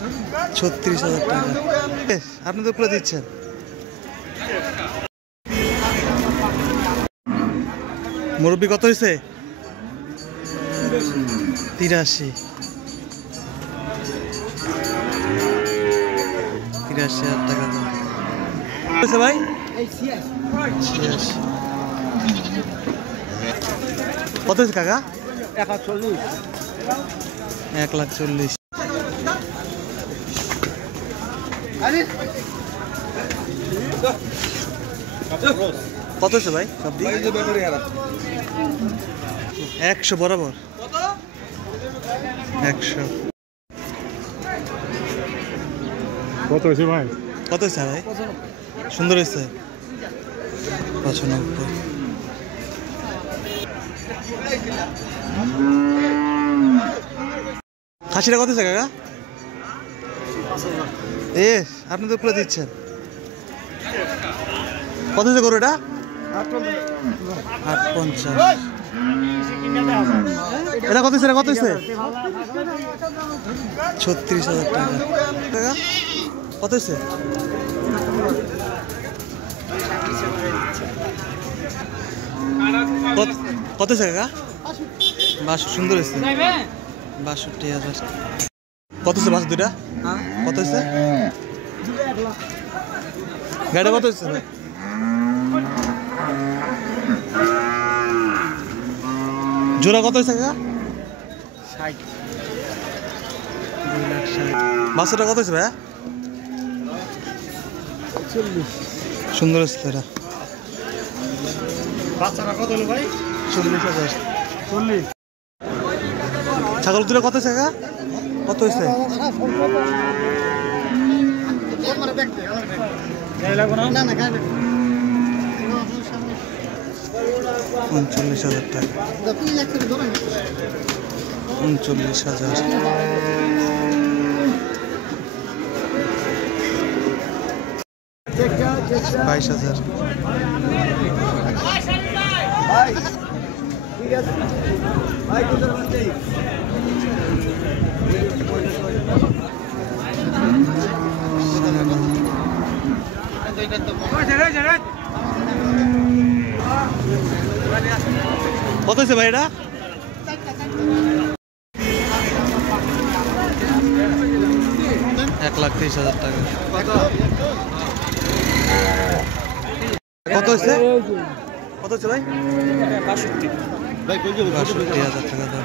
36,000 টাকা। আপনি তো পুরো দিচ্ছেন। মুরব্বি কত হয়েছে? 83,000 টাকা হয়েছে ভাই। 86 কত হয়েছে কাকা? 1,40,000। কত হয়েছে ভাই? সব দিক 100 বরাবর 100। কত হয়েছে ভাই? কত হয়েছে ভাই? সুন্দর হয়েছে 95। খাসিটা কত হয়েছে কাকা? আপনি তো পুরো দিচ্ছেন। কত হয়েছে গরুটা? 850। এটা কত হয়েছে? কত হয়েছে? 36,000 টাকা। কত হয়েছে? কত হয়েছে কাকা? 62। সুন্দর হয়েছে 62,000। কত হয়েছে বাস দুইটা? কত হয়েছে? গাড়িটা কত হয়েছে ভাই? জোড়া কত হয়েছে কাকা? 60। 2,60,000। বাসটা কত হয়েছে ভাইয়া? 40। সুন্দর হয়েছে এটা। বাচ্চাটা কত হলো ভাই? 40,000। 40। ছাগল দুটো কত হয়েছে কাকা? কত হয়েছে? 39,000 টাকা। 39,000। 22,000। কত হয়েছে ভাই এটা? 1,30,000 টাকা। কত হয়েছে? কত হচ্ছে ভাই? 62,000 টাকা দাম।